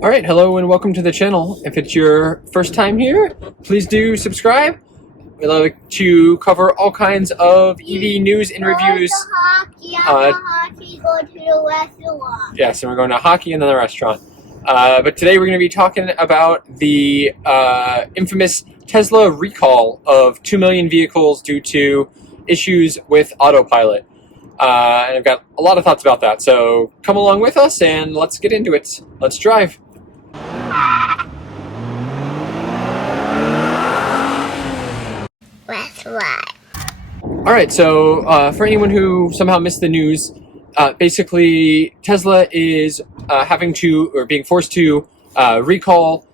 All right, hello and welcome to the channel. If it's your first time here, please do subscribe. We like to cover all kinds of EV news and reviews. Go to the restaurant. Yes, and we're going to hockey and then the restaurant. But today we're going to be talking about the infamous Tesla recall of 2 million vehicles due to issues with AutoPilot. And I've got a lot of thoughts about that, so come along with us and let's get into it. Let's drive. That's right. All right, so for anyone who somehow missed the news, basically Tesla is having to, or being forced to, recall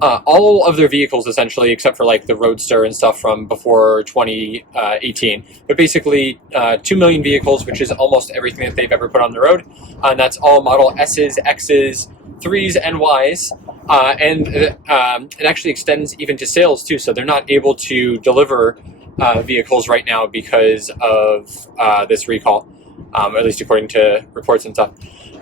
all of their vehicles essentially, except for like the Roadster and stuff from before 2018. But basically 2 million vehicles, which is almost everything that they've ever put on the road. And that's all Model S's, X's, 3s, and Ys. And it actually extends even to sales too, so they're not able to deliver vehicles right now because of this recall, at least according to reports and stuff.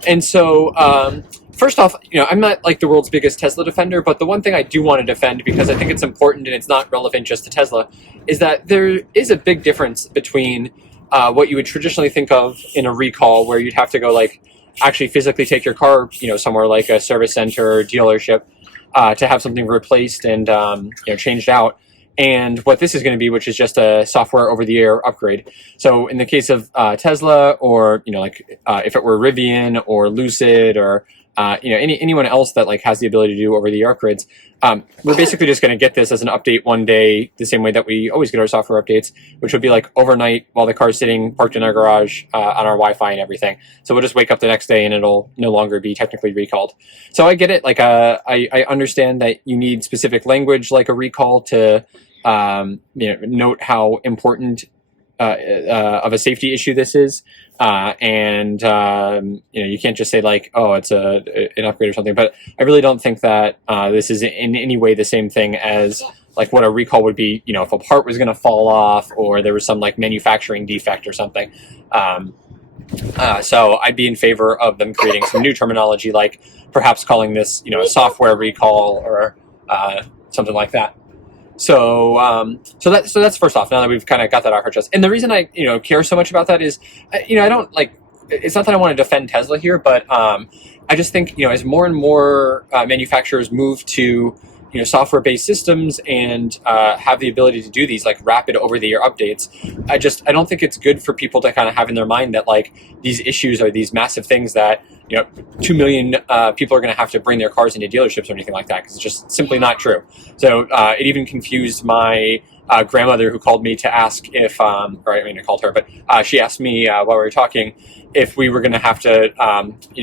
And so first off, I'm not like the world's biggest Tesla defender, but the one thing I do want to defend, because I think it's important and it's not relevant just to Tesla, is that there is a big difference between what you would traditionally think of in a recall, where you'd have to go like actually physically take your car, somewhere like a service center or dealership to have something replaced and changed out, and what this is going to be, which is just a software over-the-air upgrade. So in the case of Tesla, or if it were Rivian or Lucid or anyone else that like has the ability to do over-the-air upgrades, we're basically just going to get this as an update one day, the same way that we always get our software updates, which would be like overnight while the car's sitting parked in our garage on our Wi-Fi and everything. So we'll just wake up the next day and it'll no longer be technically recalled. So I get it. Like I understand that you need specific language like a recall to note how important of a safety issue this is. And you can't just say like, oh, it's an upgrade or something. But I really don't think that this is in any way the same thing as like what a recall would be, if a part was going to fall off or there was some like manufacturing defect or something. So I'd be in favor of them creating some new terminology, like perhaps calling this, a software recall or something like that. So that's first off. Now that we've kind of got that off our chest, and the reason I care so much about that is, I don't like. It's not that I want to defend Tesla here, but I just think as more and more manufacturers move to software-based systems and have the ability to do these like rapid over-the-air updates, I don't think it's good for people to kind of have in their mind that like these issues are these massive things that 2 million people are going to have to bring their cars into dealerships or anything like that, because it's just simply not true. So it even confused my grandmother, who called me to ask if, I called her, but she asked me while we were talking if we were going to have to,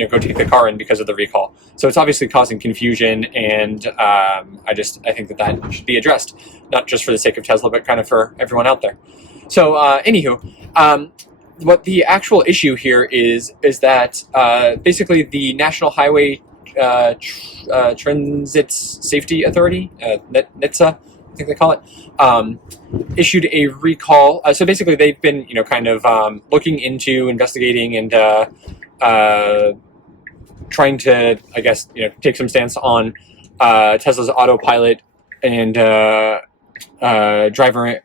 go take the car in because of the recall. So it's obviously causing confusion, and I think that should be addressed, not just for the sake of Tesla, but kind of for everyone out there. So anywho, what the actual issue here is that basically the National Highway Transit Safety Authority, NHTSA, I think they call it, issued a recall. So basically they've been, kind of looking into, investigating, and trying to, I guess, take some stance on Tesla's AutoPilot and driver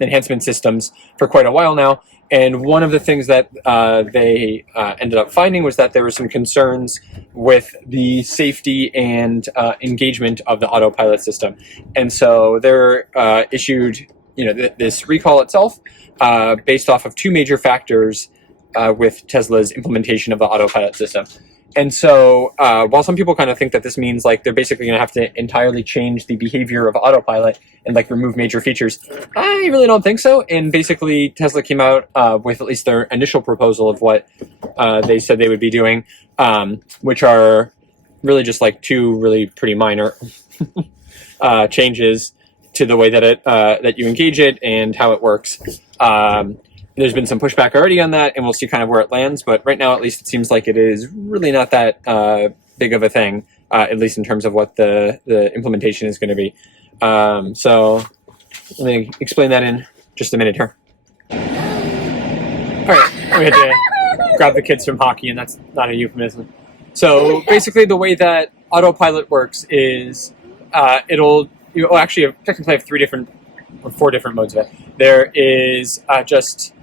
enhancement systems for quite a while now. And one of the things that they ended up finding was that there were some concerns with the safety and engagement of the AutoPilot system. And so they're issued, this recall itself based off of two major factors with Tesla's implementation of the AutoPilot system. And so while some people kind of think that this means like they're basically going to have to entirely change the behavior of AutoPilot and like remove major features, I really don't think so. And basically Tesla came out with at least their initial proposal of what they said they would be doing, which are really just like two really pretty minor changes to the way that that you engage it and how it works. There's been some pushback already on that, and we'll see kind of where it lands. But right now, at least, it seems like it is really not that big of a thing, at least in terms of what the implementation is going to be. So let me explain that in just a minute here. All right, we had to grab the kids from hockey, and that's not a euphemism. So basically the way that AutoPilot works is you actually technically have 4 different modes of it. There is just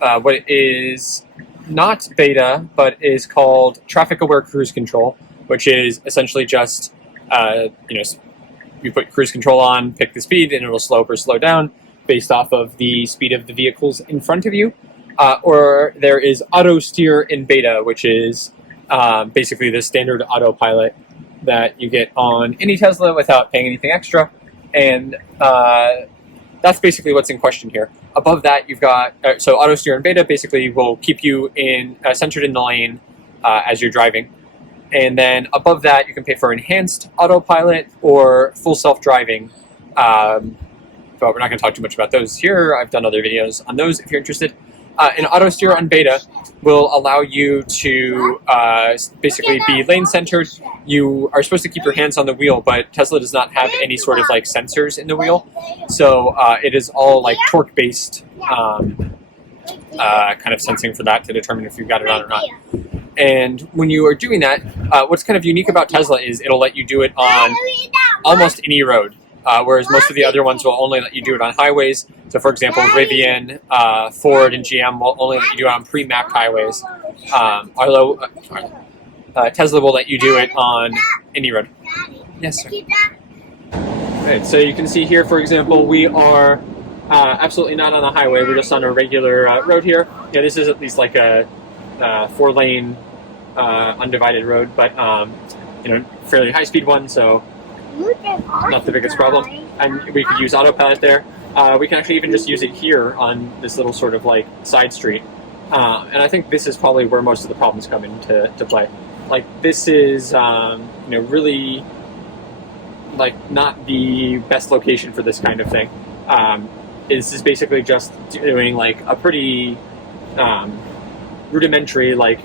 what is not beta, but is called traffic aware cruise control, which is essentially just you put cruise control on, pick the speed, and it will slow up or slow down based off of the speed of the vehicles in front of you. Or there is auto steer in beta, which is basically the standard autopilot that you get on any Tesla without paying anything extra. And that's basically what's in question here. Above that, you've got, so auto steer in beta basically will keep you centered in the lane as you're driving. And then above that, you can pay for enhanced autopilot or full self-driving. But we're not going to talk too much about those here. I've done other videos on those if you're interested. And auto steer on beta will allow you to basically be lane centered. You are supposed to keep your hands on the wheel, but Tesla does not have any sort of like sensors in the wheel. So it is all like torque based kind of sensing for that to determine if you've got it on or not. And when you are doing that, what's kind of unique about Tesla is it'll let you do it on almost any road. Whereas most of the other ones will only let you do it on highways. So for example, Rivian, Ford, and GM will only let you do it on pre-mapped highways. Although Tesla will let you do it on any road. Yes, sir. Right, so you can see here, for example, we are absolutely not on a highway. We're just on a regular road here. Yeah, this is at least like a 4-lane undivided road, but fairly high-speed one, so not the biggest problem. And we could use autopilot there. We can actually even just use it here on this little sort of like side street. And I think this is probably where most of the problems come into play. Like this is really like not the best location for this kind of thing. This is basically just doing like a pretty rudimentary, like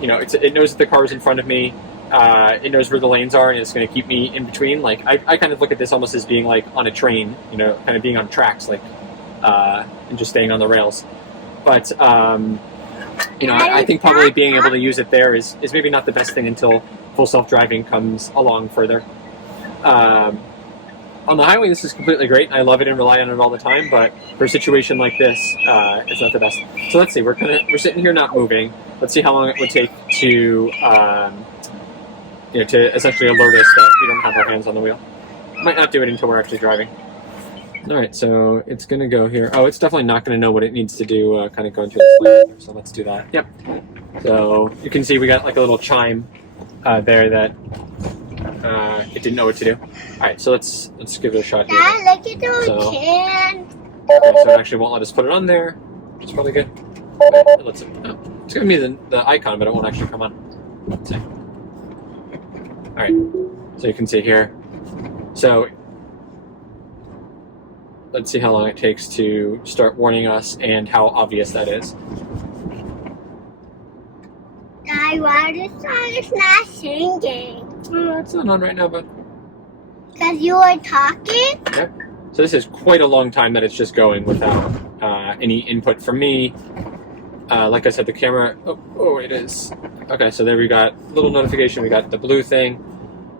it knows that the car is in front of me. It knows where the lanes are, and it's going to keep me in between. Like I kind of look at this almost as being like on a train, kind of being on tracks, like and just staying on the rails. But I think probably being able to use it there is maybe not the best thing until full self-driving comes along further. On the highway, this is completely great, and I love it and rely on it all the time. But for a situation like this, it's not the best. So let's see. We're sitting here not moving. Let's see how long it would take to to essentially alert us that we don't have our hands on the wheel. Might not do it until we're actually driving. All right, so it's going to go here. Oh, it's definitely not going to know what it needs to do, kind of going through this lane here, so let's do that. Yep. So you can see we got like a little chime there that it didn't know what to do. All right, so let's give it a shot here. Dad, look at the can. Okay, so it actually won't let us put it on there, which is probably good. Okay, it's giving me the icon, but it won't actually come on. Let's see. All right, so you can see here. So let's see how long it takes to start warning us and how obvious that is. Dad, why this song is not singing? It's not on right now, but because you were talking? Yep. So this is quite a long time that it's just going without any input from me. Like I said, the camera, oh, it is. Okay, so there we got a little notification. We got the blue thing.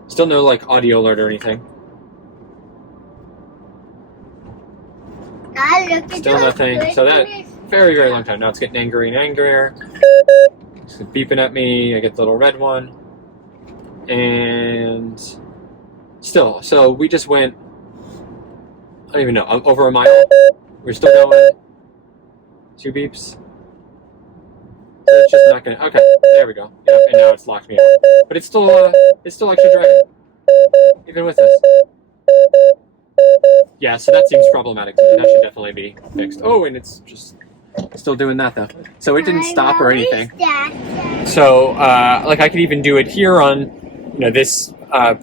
Still no like audio alert or anything. Still nothing. So that very, very long time. Now it's getting angrier and angrier. It's beeping at me. I get the little red one. And still, so we just went, I don't even know, over a mile. We're still going. 2 beeps. So it's just not gonna. Okay, there we go. Yep, and now it's locked me out. But it's still actually driving, even with this. Yeah, so that seems problematic to me. That should definitely be fixed. Oh, and it's just still doing that though. So it didn't stop or anything. So like I could even do it here on this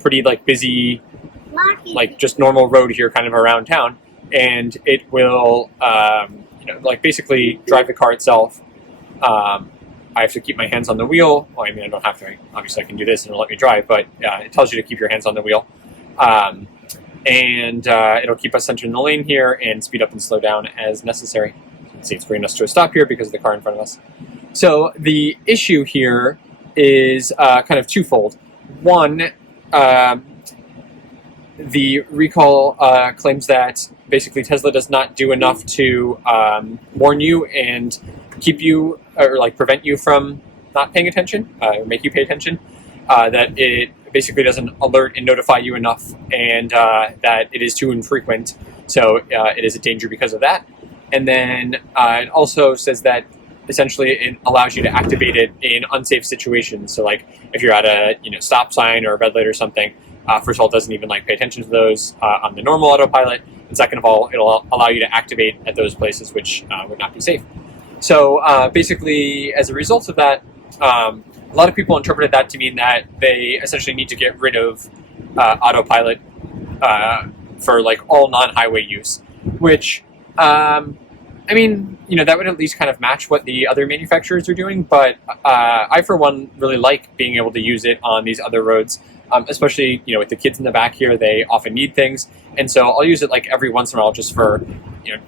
pretty like busy, like just normal road here, kind of around town, and it will like basically drive the car itself. I have to keep my hands on the wheel. Well, I mean, I don't have to. Obviously, I can do this and it'll let me drive, but it tells you to keep your hands on the wheel. And it'll keep us centered in the lane here and speed up and slow down as necessary. You can see it's bringing us to a stop here because of the car in front of us. So the issue here is kind of twofold. One, the recall claims that basically Tesla does not do enough to warn you and keep you, or like prevent you from not paying attention, or make you pay attention. That it basically doesn't alert and notify you enough, and that it is too infrequent, so it is a danger because of that. And then it also says that essentially it allows you to activate it in unsafe situations. So like if you're at a stop sign or a red light or something, first of all, it doesn't even like pay attention to those on the normal autopilot, and second of all, it'll allow you to activate at those places which would not be safe. So basically, as a result of that, a lot of people interpreted that to mean that they essentially need to get rid of autopilot for like all non-highway use, which I mean, that would at least kind of match what the other manufacturers are doing, but I, for one, really like being able to use it on these other roads, especially, with the kids in the back here. They often need things, and so I'll use it like every once in a while just for,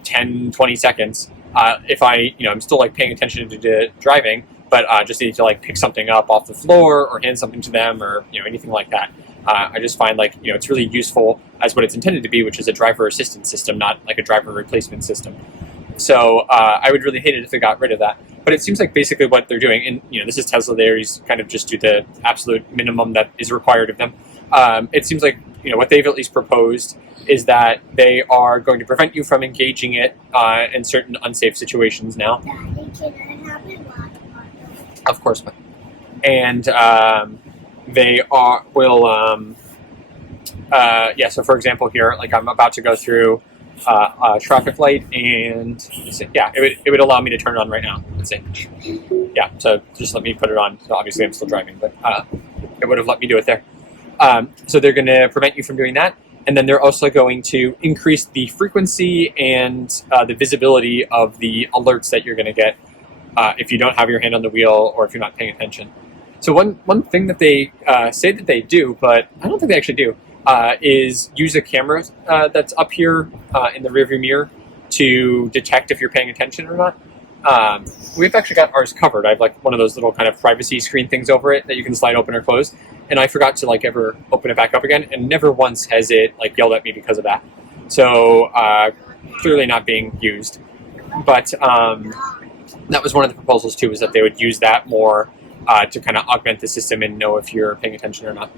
10, 20 seconds. If I'm still like paying attention to driving, but just need to like pick something up off the floor or hand something to them or, anything like that. I just find like, it's really useful as what it's intended to be, which is a driver assistance system, not like a driver replacement system. So I would really hate it if they got rid of that. But it seems like basically what they're doing, and this is Tesla, they kind of just do the absolute minimum that is required of them. It seems like what they've at least proposed is that they are going to prevent you from engaging it in certain unsafe situations now. Daddy, can I have my water bottle? Of course, and they will. So for example, here, like I'm about to go through a traffic light, and it would allow me to turn it on right now. Let's see. Yeah, so just let me put it on. So obviously, I'm still driving, but it would have let me do it there. So they're going to prevent you from doing that, and then they're also going to increase the frequency and the visibility of the alerts that you're going to get if you don't have your hand on the wheel or if you're not paying attention. So one thing that they say that they do, but I don't think they actually do, is use a camera that's up here in the rearview mirror to detect if you're paying attention or not. We've actually got ours covered. I have like one of those little kind of privacy screen things over it that you can slide open or close, and I forgot to like ever open it back up again, and never once has it like yelled at me because of that. So clearly not being used. But that was one of the proposals too, is that they would use that more to kind of augment the system and know if you're paying attention or not.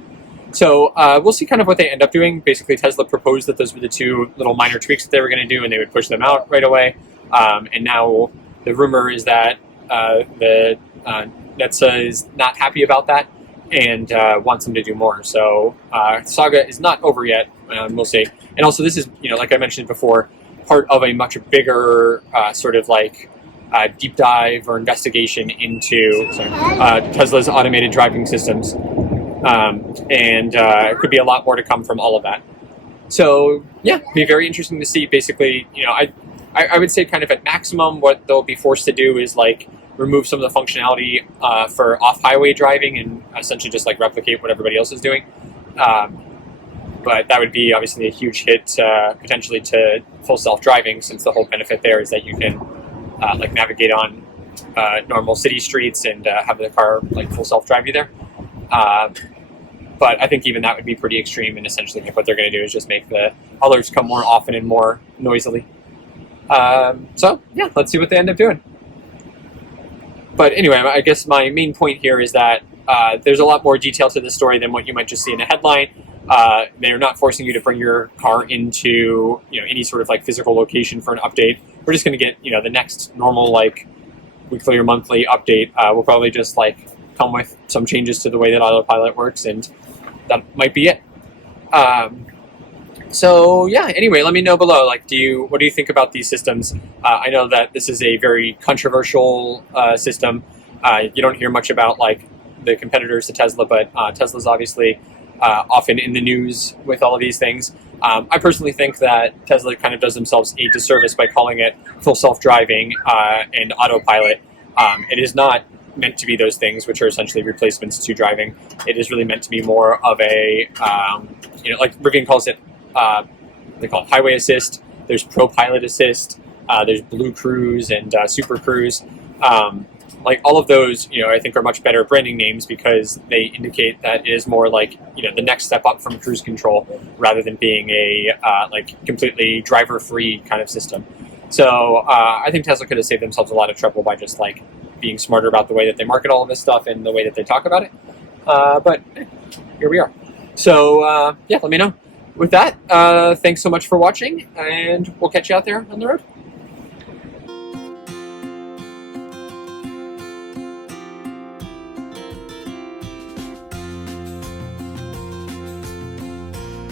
So we'll see kind of what they end up doing. Basically, Tesla proposed that those were the two little minor tweaks that they were going to do, and they would push them out right away. And now the rumor is that the NHTSA is not happy about that and wants them to do more. So saga is not over yet. We'll see. And also, this is, like I mentioned before, part of a much bigger sort of like deep dive or investigation into Tesla's automated driving systems. And it could be a lot more to come from all of that. So yeah, it'd be very interesting to see. Basically, I would say kind of at maximum what they'll be forced to do is like remove some of the functionality for off-highway driving and essentially just like replicate what everybody else is doing. But that would be obviously a huge hit potentially to full self-driving, since the whole benefit there is that you can like navigate on normal city streets and have the car like full self-drive you there. But I think even that would be pretty extreme, and essentially what they're going to do is just make the alerts come more often and more noisily. So yeah, let's see what they end up doing. But anyway, I guess my main point here is that there's a lot more detail to this story than what you might just see in a headline. They're not forcing you to bring your car into any sort of like physical location for an update. We're just going to get the next normal like weekly or monthly update. We'll probably just like come with some changes to the way that AutoPilot works, and that might be it. So yeah, anyway, let me know below, like, what do you think about these systems? I know that this is a very controversial system. You don't hear much about like the competitors to Tesla, but Tesla's obviously often in the news with all of these things. I personally think that Tesla kind of does themselves a disservice by calling it full self-driving and AutoPilot. It is not meant to be those things, which are essentially replacements to driving. It is really meant to be more of a, like Rivian calls it, they call it highway assist. There's pro pilot assist. There's blue cruise and super cruise. like all of those, I think are much better branding names because they indicate that it is more like, the next step up from cruise control rather than being a like completely driver-free kind of system. So I think Tesla could have saved themselves a lot of trouble by just like being smarter about the way that they market all of this stuff and the way that they talk about it. But here we are. So yeah, let me know. With that, thanks so much for watching, and we'll catch you out there on the road.